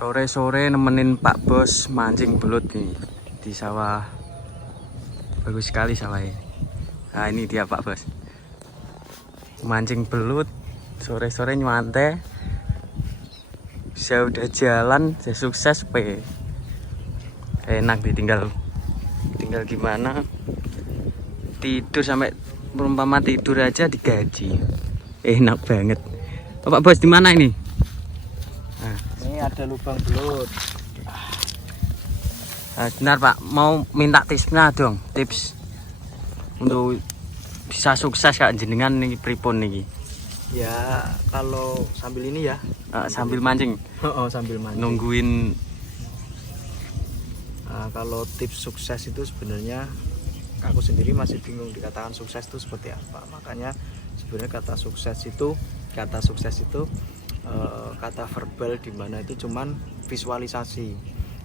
Sore-sore nemenin Pak Bos mancing belut nih di sawah. Bagus sekali sawahnya. Nah ini dia Pak Bos. Mancing belut sore-sore nyantai. Saya udah jalan, saya sukses pe. Enak ditinggal. Tinggal gimana? Tidur sampai perumpama tidur aja digaji. Enak banget. Oh, Pak Bos di mana ini? Nah, ini ada lubang belut. Benar Pak, mau minta tipsnya dong, tips untuk bisa sukses Kak jenengan nih pripun nih. Ya kalau sambil ini ya, sambil mancing. oh sambil mancing. Nungguin. Kalau tips sukses itu sebenarnya aku sendiri masih bingung dikatakan sukses itu seperti apa. Makanya sebenarnya kata sukses itu kata verbal di mana itu cuman visualisasi.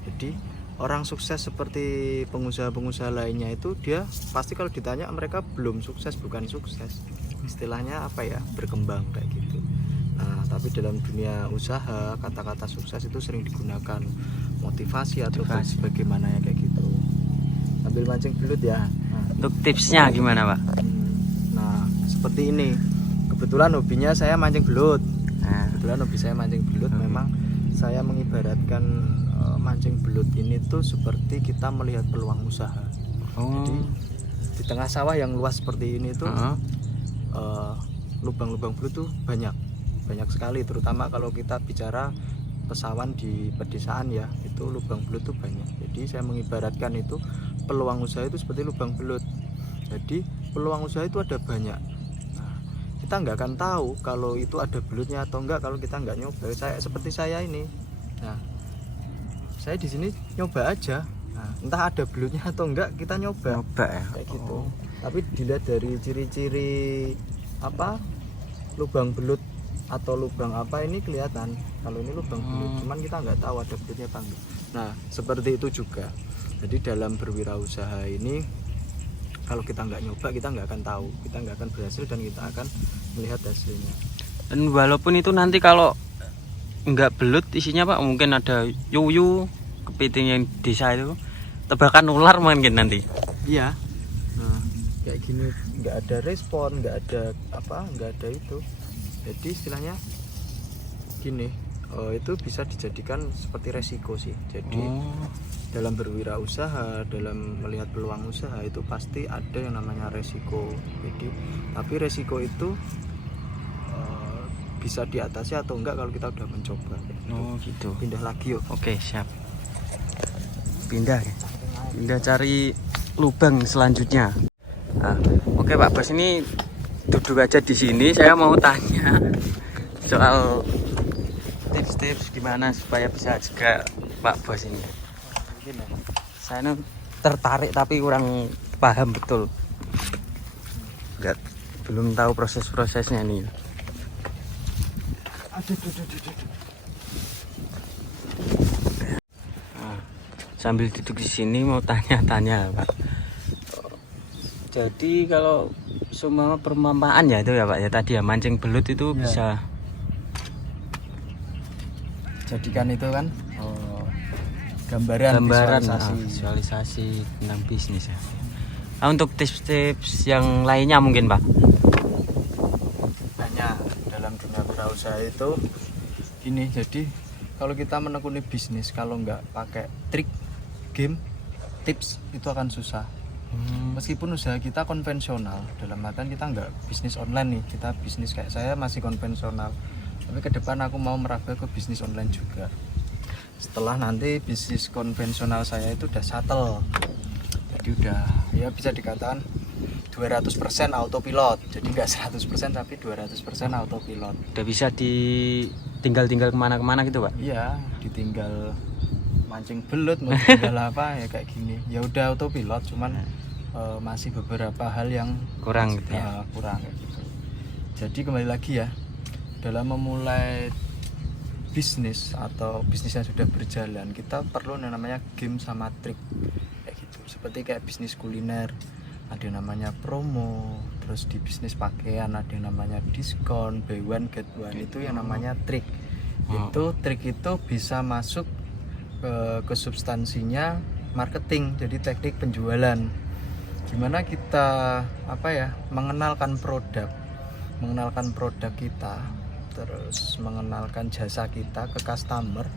Jadi orang sukses seperti pengusaha-pengusaha lainnya itu dia pasti kalau ditanya mereka belum sukses, bukan sukses. Istilahnya apa ya, berkembang kayak gitu. Nah, tapi dalam dunia usaha kata-kata sukses itu sering digunakan motivasi atau bagaimana ya kayak gitu. Ambil mancing belut ya. Untuk tipsnya gimana Pak? Nah, seperti ini. Kebetulan hobinya saya mancing belut. Kebetulan hobi saya mancing belut. Memang saya mengibaratkan mancing belut ini tuh seperti kita melihat peluang usaha. Jadi di tengah sawah yang luas seperti ini tuh lubang-lubang belut tuh banyak sekali, terutama kalau kita bicara pesawan di pedesaan ya, itu lubang belut tuh banyak. Jadi saya mengibaratkan itu peluang usaha itu seperti lubang belut. Jadi peluang usaha itu ada banyak. Nah, kita nggak akan tahu kalau itu ada belutnya atau enggak kalau kita nggak nyoba. Seperti saya ini. Nah, saya di sini nyoba aja. Nah, entah ada belutnya atau enggak, kita nyoba ya? Kayak gitu. Tapi dilihat dari ciri-ciri apa lubang belut atau lubang apa ini kelihatan kalau ini lubang belut, cuman kita nggak tahu ada belutnya apa enggak. Nah, seperti itu juga. Jadi dalam berwirausaha ini kalau kita nggak nyoba, kita nggak akan tahu, kita nggak akan berhasil dan kita akan melihat hasilnya. Dan walaupun itu nanti kalau nggak belut isinya Pak, mungkin ada yuyu, kepiting yang desa itu, tebakan ular mungkin nanti. Iya. Nah, kayak gini nggak ada respon, nggak ada apa, nggak ada itu. Jadi istilahnya gini, itu bisa dijadikan seperti resiko sih. Jadi dalam berwirausaha, dalam melihat peluang usaha itu pasti ada yang namanya resiko. Jadi tapi resiko itu bisa diatasi atau enggak kalau kita udah mencoba. Gitu. Pindah lagi yuk. Oke, siap. Pindah cari lubang selanjutnya. Oke Pak Bos, ini duduk aja di sini. Saya mau tanya soal tips-tips gimana supaya bisa juga Pak Bos ini. Saya tertarik tapi kurang paham betul. Belum tahu proses-prosesnya nih. Sambil duduk di sini mau tanya-tanya Pak. Jadi kalau semua perumpamaan ya itu ya Pak ya, tadi ya mancing belut itu bisa jadikan itu kan gambaran visualisasi tentang bisnis ya. Untuk tips-tips yang lainnya mungkin Pak? Banyak dalam dunia wirausaha itu gini. Jadi kalau kita menekuni bisnis kalau nggak pakai trik, game, tips itu akan susah. Meskipun usaha kita konvensional, dalam artian kita nggak bisnis online nih, kita bisnis kayak saya masih konvensional, tapi ke depan aku mau meraba ke bisnis online juga. Setelah nanti bisnis konvensional saya itu udah settle, jadi udah ya bisa dikatakan 200% autopilot. Jadi nggak 100% tapi 200% autopilot. Udah bisa ditinggal kemana-kemana gitu Pak? Iya, ditinggal mancing belut, mau tinggal apa ya kayak gini. Ya udah autopilot, cuman masih beberapa hal yang kurang gitu ya. Kurang kayak gitu. Jadi kembali lagi ya, dalam memulai bisnis atau bisnis yang sudah berjalan, kita perlu yang namanya game sama trik kayak gitu. Seperti kayak bisnis kuliner, ada yang namanya promo, terus di bisnis pakaian ada yang namanya diskon, buy one get one, itu yang namanya trik. Itu trik itu bisa masuk ke substansinya marketing, jadi teknik penjualan. Gimana kita mengenalkan produk kita, terus mengenalkan jasa kita ke customer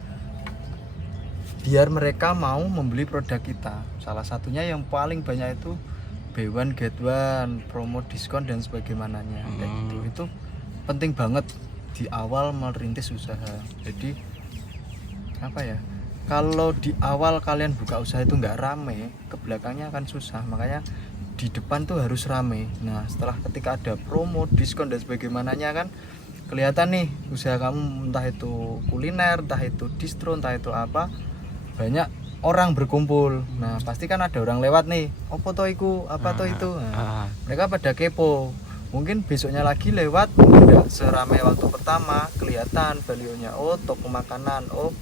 biar mereka mau membeli produk kita. Salah satunya yang paling banyak itu buy one get one, promo diskon dan sebagainya. Kayak gitu. Itu penting banget di awal merintis usaha. Jadi kalau di awal kalian buka usaha itu nggak rame, ke belakangnya akan susah. Makanya di depan tuh harus rame. Nah, setelah ketika ada promo, diskon dan sebagainya kan kelihatan nih usaha kamu, entah itu kuliner, entah itu distro, entah itu apa, banyak orang berkumpul. Nah, pasti kan ada orang lewat nih, apa toh iku, apa toh itu. Nah, mereka pada kepo. Mungkin besoknya lagi lewat, tidak seramai waktu pertama, kelihatan value-nya. Oh, toko makanan, oh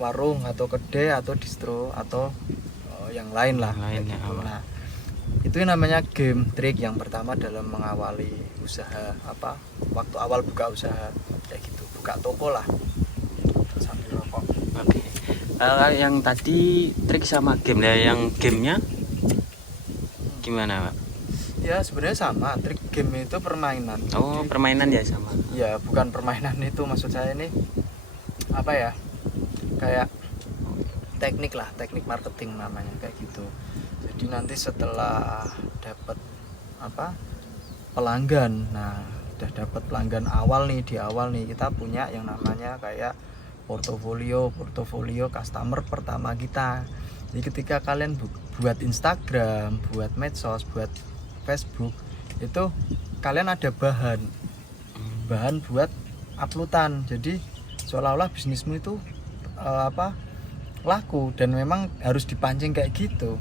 warung atau kedai atau distro atau yang lain lah. Gitu. Nah, itu yang namanya game trik yang pertama dalam mengawali usaha, waktu awal buka usaha kayak gitu, buka toko lah sambil rokok. Oke. Yang tadi trik sama game ya, yang gamenya gimana, Pak? Ya sebenarnya sama, trik game itu permainan. Oh, permainan ya sama. Ya bukan permainan itu, maksud saya ini kayak teknik lah, teknik marketing namanya kayak gitu. Jadi nanti setelah dapat pelanggan, nah udah dapat pelanggan awal nih, di awal nih kita punya yang namanya kayak portofolio customer pertama kita. Jadi ketika kalian buat Instagram, buat medsos, buat Facebook, itu kalian ada bahan buat uploadan. Jadi seolah-olah bisnismu itu laku, dan memang harus dipancing kayak gitu.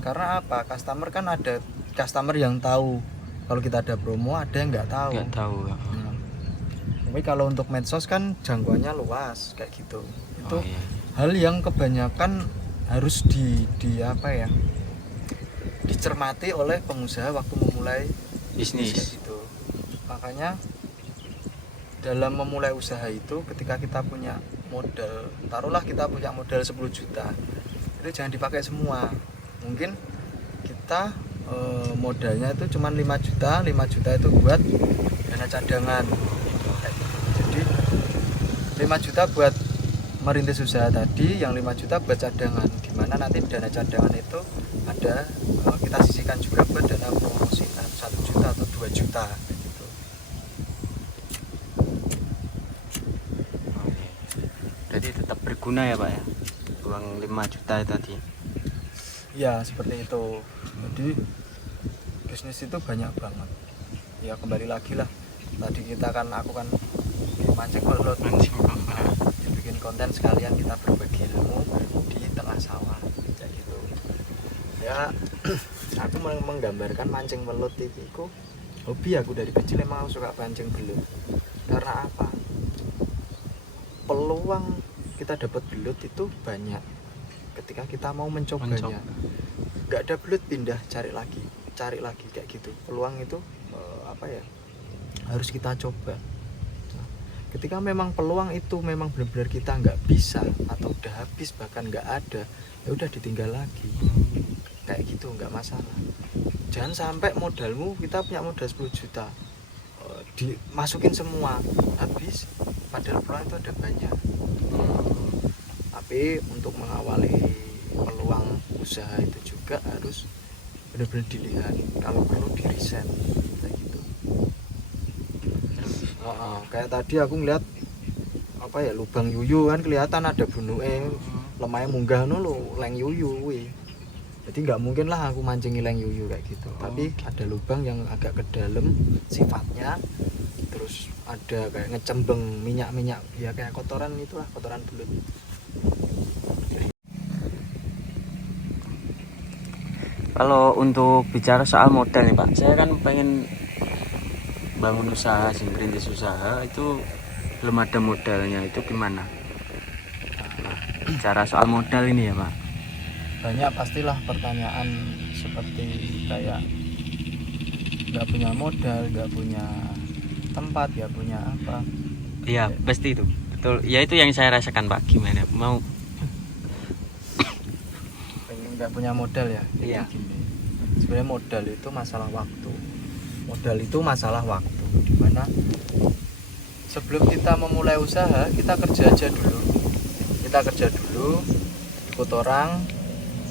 Karena apa? Customer kan ada customer yang tahu kalau kita ada promo, ada yang nggak tahu. Tapi kalau untuk medsos kan jangkauannya luas kayak gitu. Itu hal yang kebanyakan harus dicermati oleh pengusaha waktu memulai bisnis kayak gitu. Makanya dalam memulai usaha itu, ketika kita punya modal, taruhlah kita punya modal 10 juta, itu jangan dipakai semua. Mungkin kita modalnya itu cuma 5 juta itu buat dana cadangan. Jadi 5 juta buat merintis usaha tadi, yang 5 juta buat cadangan, dimana nanti dana cadangan itu ada kita sisihkan juga buat dana promosi 1 juta atau 2 juta gitu. Jadi tetap berguna ya, Pak ya, uang 5 juta itu tadi. Ya seperti itu. Jadi bisnis itu banyak banget. Ya kembali lagi lah, tadi aku kan mancing belut, bikin konten sekalian kita berbagi ilmu di tengah sawah kayak gitu. Ya aku menggambarkan mancing belut itu hobi aku dari kecil, emang aku suka mancing belut. Karena apa? Peluang kita dapat belut itu banyak ketika kita mau mencobanya. Nggak ada belut, pindah cari lagi kayak gitu. Peluang itu harus kita coba. Nah, ketika memang peluang itu memang benar-benar kita nggak bisa atau udah habis, bahkan nggak ada, ya udah ditinggal lagi kayak gitu, nggak masalah. Jangan sampai modalmu, kita punya modal 10 juta dimasukin semua, habis, padahal peluang itu ada banyak. Tapi untuk mengawali peluang usaha itu juga harus benar-benar dilihat, kalau perlu di riset kayak gitu. Kayak tadi aku ngeliat lubang yuyu kan, kelihatan ada bunuke, lemahnya munggah lo leng yuyu we. Jadi nggak mungkin lah aku mancingi leng yuyu kayak gitu. Tapi ada lubang yang agak ke dalam sifatnya, terus ada kayak ngecembeng minyak ya, kayak kotoran itulah, kotoran belut. Kalau untuk bicara soal modal nih, Pak, saya kan pengen bangun usaha, merintis usaha, itu belum ada modalnya, itu gimana? Bicara soal modal ini ya, Pak. Banyak pastilah pertanyaan seperti kayak nggak punya modal, nggak punya tempat, nggak punya apa. Iya, pasti itu. Betul, ya itu yang saya rasakan Pak. Gimana mau pengen nggak punya modal ya? Iya. Gini. Sebenarnya modal itu masalah waktu. Modal itu masalah waktu. Dimana sebelum kita memulai usaha, kita kerja aja dulu. Kita kerja dulu, ikut orang.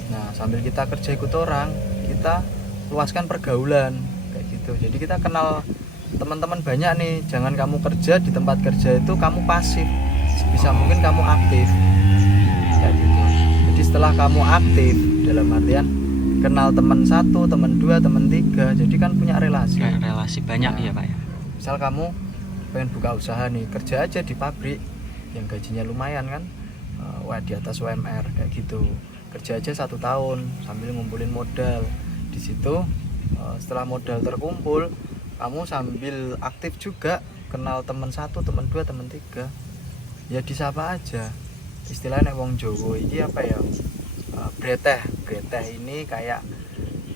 Nah, sambil kita kerja ikut orang, kita luaskan pergaulan kayak gitu. Jadi kita kenal teman-teman banyak nih. Jangan kamu kerja di tempat kerja itu kamu pasif, sebisa mungkin kamu aktif kayak gitu. Jadi setelah kamu aktif, dalam artian kenal teman 1, teman 2, teman 3, jadi kan punya relasi. relasi banyak ya Pak ya. Misal kamu pengen buka usaha nih, kerja aja di pabrik yang gajinya lumayan kan, di atas UMR kayak gitu. Kerja aja 1 tahun sambil ngumpulin modal. Di situ setelah modal terkumpul, kamu sambil aktif juga kenal teman 1, teman 2, teman 3. Ya disapa aja. Istilahnya wong Jawa ini apa ya? Breteh ini kayak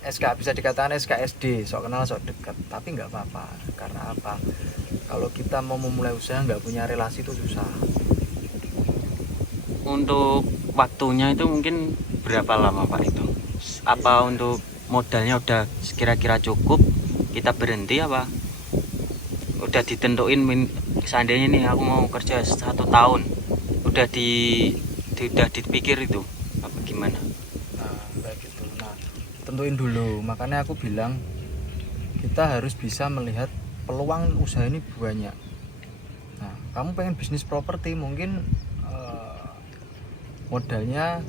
SK, bisa dikatakan SKSD, sok kenal sok deket. Tapi nggak apa-apa. Karena apa? Kalau kita mau memulai usaha nggak punya relasi itu susah. Untuk waktunya itu mungkin berapa lama Pak itu? Apa untuk modalnya udah kira-kira cukup, kita berhenti apa? Udah ditentuin seandainya nih aku mau kerja 1 tahun, udah dipikir itu apa gimana? Nah, kayak gitu. Nah, tentuin dulu. Makanya aku bilang kita harus bisa melihat peluang usaha ini banyak. Nah, kamu pengen bisnis properti, mungkin modalnya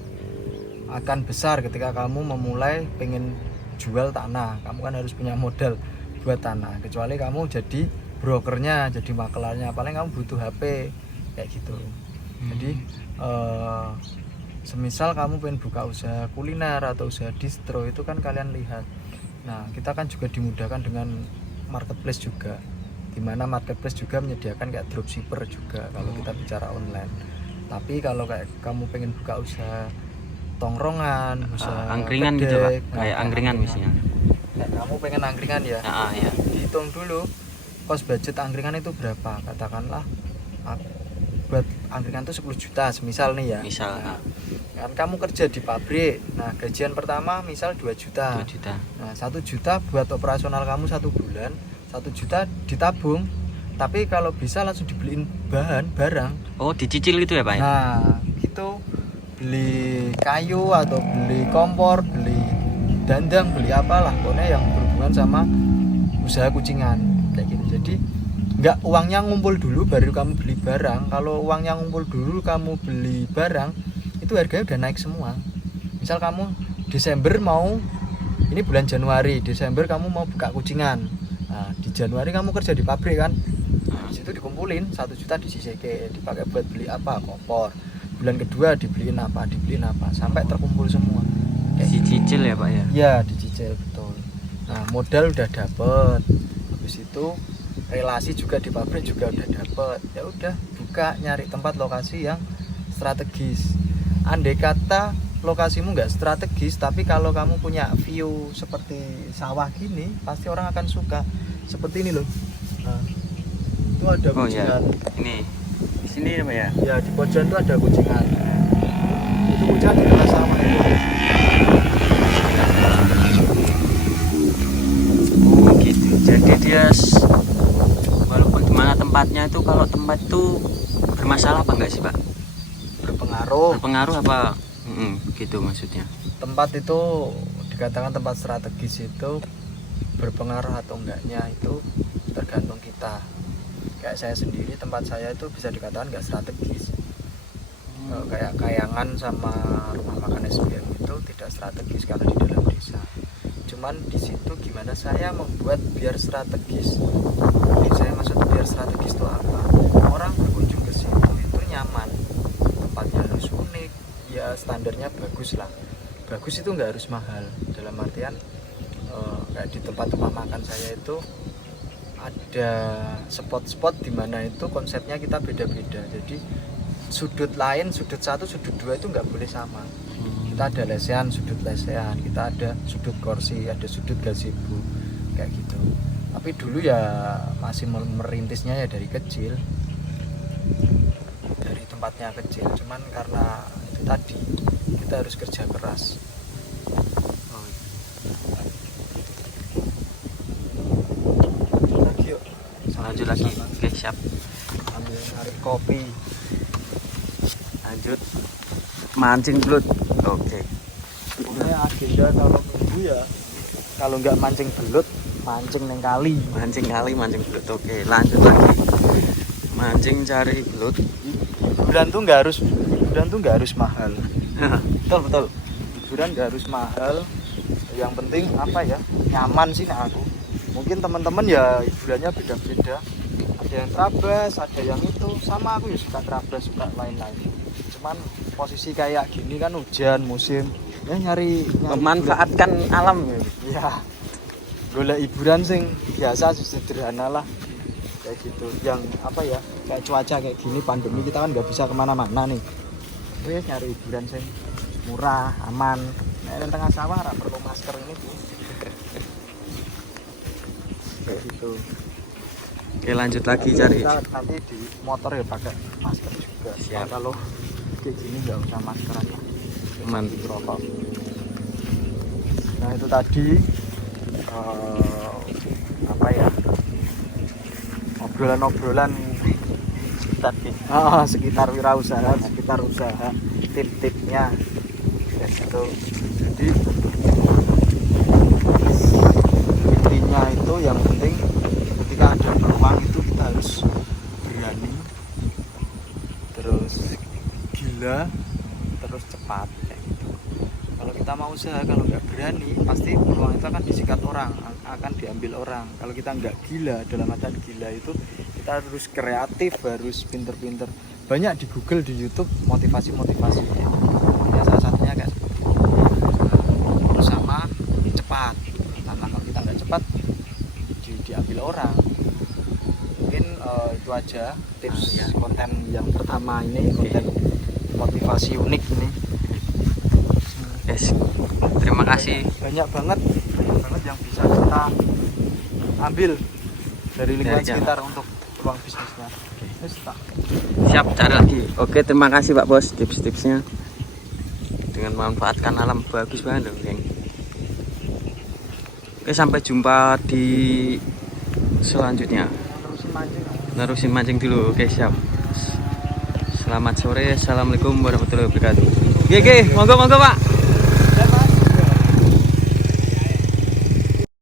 akan besar ketika kamu memulai pengen jual tanah. Kamu kan harus punya modal buat tanah. Kecuali kamu jadi brokernya, jadi makelarnya, paling kamu butuh HP kayak gitu. Jadi semisal kamu pengen buka usaha kuliner atau usaha distro, itu kan kalian lihat. Nah, kita kan juga dimudahkan dengan marketplace juga, dimana marketplace juga menyediakan kayak dropshipper juga kalau kita bicara online. Tapi kalau kayak kamu pengen buka usaha tongkrongan, usaha angkringan kedai, gitu Pak, nah, kayak angkringan misalnya. Kayak kamu pengen angkringan ya, Ya. dihitung dulu cost budget angkringan itu berapa. Katakanlah buat angkringan itu 10 juta semisal nih ya. Misal. Nah, kan kamu kerja di pabrik, nah gajian pertama misal 2 juta. 2 juta. Nah 1 juta buat operasional kamu 1 bulan, 1 juta ditabung. Tapi kalau bisa langsung dibeliin barang. Oh, dicicil gitu ya Pak ya? Nah itu beli kayu atau beli kompor, beli dandang, beli apalah, pokoknya yang berhubungan sama usaha kucingan kayak gitu. Jadi nggak uangnya ngumpul dulu baru kamu beli barang. Kalau uangnya ngumpul dulu kamu beli barang, itu harganya udah naik semua. Misal kamu Desember mau, ini bulan Januari, Desember kamu mau buka kucingan. Nah, di Januari kamu kerja di pabrik kan, di situ dikumpulin 1 juta disisihke, dipakai buat beli apa, kompor. Bulan kedua dibeliin apa, sampai terkumpul semua. Dicicil ya Pak ya? Ya, dicicil betul. Nah, modal udah dapet, habis itu relasi juga di pabrik juga udah dapet. Ya udah, buka, nyari tempat lokasi yang strategis. Andai kata lokasimu nggak strategis, tapi kalau kamu punya view seperti sawah gini, pasti orang akan suka. Seperti ini loh. Nah, itu ada kucingan. Ini di sini ya Pak ya? Ya, di pojok itu ada kucingan. Itu kucingan di tengah sawah itu. Oh gitu. Jadi dia walaupun di mana tempatnya itu, kalau tempat itu bermasalah apa enggak sih Pak? Berpengaruh apa? Gitu maksudnya. Tempat itu dikatakan tempat strategis itu berpengaruh atau enggaknya itu tergantung kita. Kayak saya sendiri, tempat saya itu bisa dikatakan enggak strategis. Kayak Kayangan sama rumah makan SBM itu tidak strategis karena di dalam desa. Cuman di situ gimana saya membuat biar strategis. Jadi saya maksud biar strategis itu apa? Orang berkunjung ke situ itu nyaman, tempatnya harus unik, ya standarnya bagus lah. Bagus itu nggak harus mahal. Dalam artian kayak di tempat rumah makan saya itu ada spot-spot di mana itu konsepnya kita beda-beda. Jadi sudut lain, sudut 1, sudut 2 itu nggak boleh sama. Kita ada lesehan, sudut lesehan, kita ada sudut kursi, ada sudut gazebo kayak gitu. Tapi dulu ya masih merintisnya ya dari kecil. tempatnya kecil, cuman karena itu tadi kita harus kerja keras. Lagi yuk, Lanjut lagi. Oke, siap. ambil narik kopi. Lanjut mancing belut. Oke. Pokoknya agenda kalau minggu ya, kalau nggak mancing belut, mancing neng kali. Mancing kali, mancing belut. Oke, lanjut lagi. Mancing cari belut. Hiburan tuh nggak harus mahal. Betul betul. Hiburan nggak harus mahal. Yang penting apa ya, nyaman sih nah aku. Mungkin teman-teman ya hiburannya beda-beda. Ada yang trabas, ada yang itu. Sama aku ya suka trabas, suka lain-lain. Cuman posisi kayak gini kan hujan musim, ya nyari Memanfaatkan alam ya. ya golek hiburan sing biasa sederhana lah kayak gitu, yang apa ya, kayak cuaca kayak gini pandemi kita kan nggak bisa kemana-mana nih, wes nyari hiburan sing murah aman. Nah, di tengah sawah ora perlu masker ini Bu. Kayak gitu. Oke, lanjut lagi cari. Kita nanti di motor ya pakai masker juga. Siap. Kalau kayak gini nggak usah maskeran lah, Aman. rokok. Nah itu tadi apa ya, obrolan-obrolan tadi sekitar wirausaha, sekitar usaha, tip-tipnya kayak gitu. Jadi intinya itu yang penting ketika ada peluang itu kita harus berani, terus gila, terus cepat kayak gitu. Kalau kita mau usaha, kalau nggak berani pasti peluang itu akan disikat orang, akan diambil orang. Kalau kita nggak gila, dalam artian gila itu kita harus kreatif, harus pinter-pinter. Banyak di Google, di YouTube motivasi-motivasi. Ya salah satunya kayak seperti itu. Terus sama cepat. Karena kalau kita nggak cepat diambil orang. Mungkin itu aja tips konten yang pertama ini, konten motivasi unik ini. Yes. Terima kasih. Banyak banget yang bisa kita ambil dari lingkungan Dari jalan. sekitar untuk peluang bisnisnya. Yes, tak. Siap, cari lagi. Oke, terima kasih Pak Bos tips-tipsnya. Dengan memanfaatkan alam bagus banget dong, geng. Oke, sampai jumpa di selanjutnya. Terusin mancing. Nerusin mancing dulu. Oke, siap. Selamat sore. Assalamualaikum warahmatullahi wabarakatuh. Oke, monggo Pak.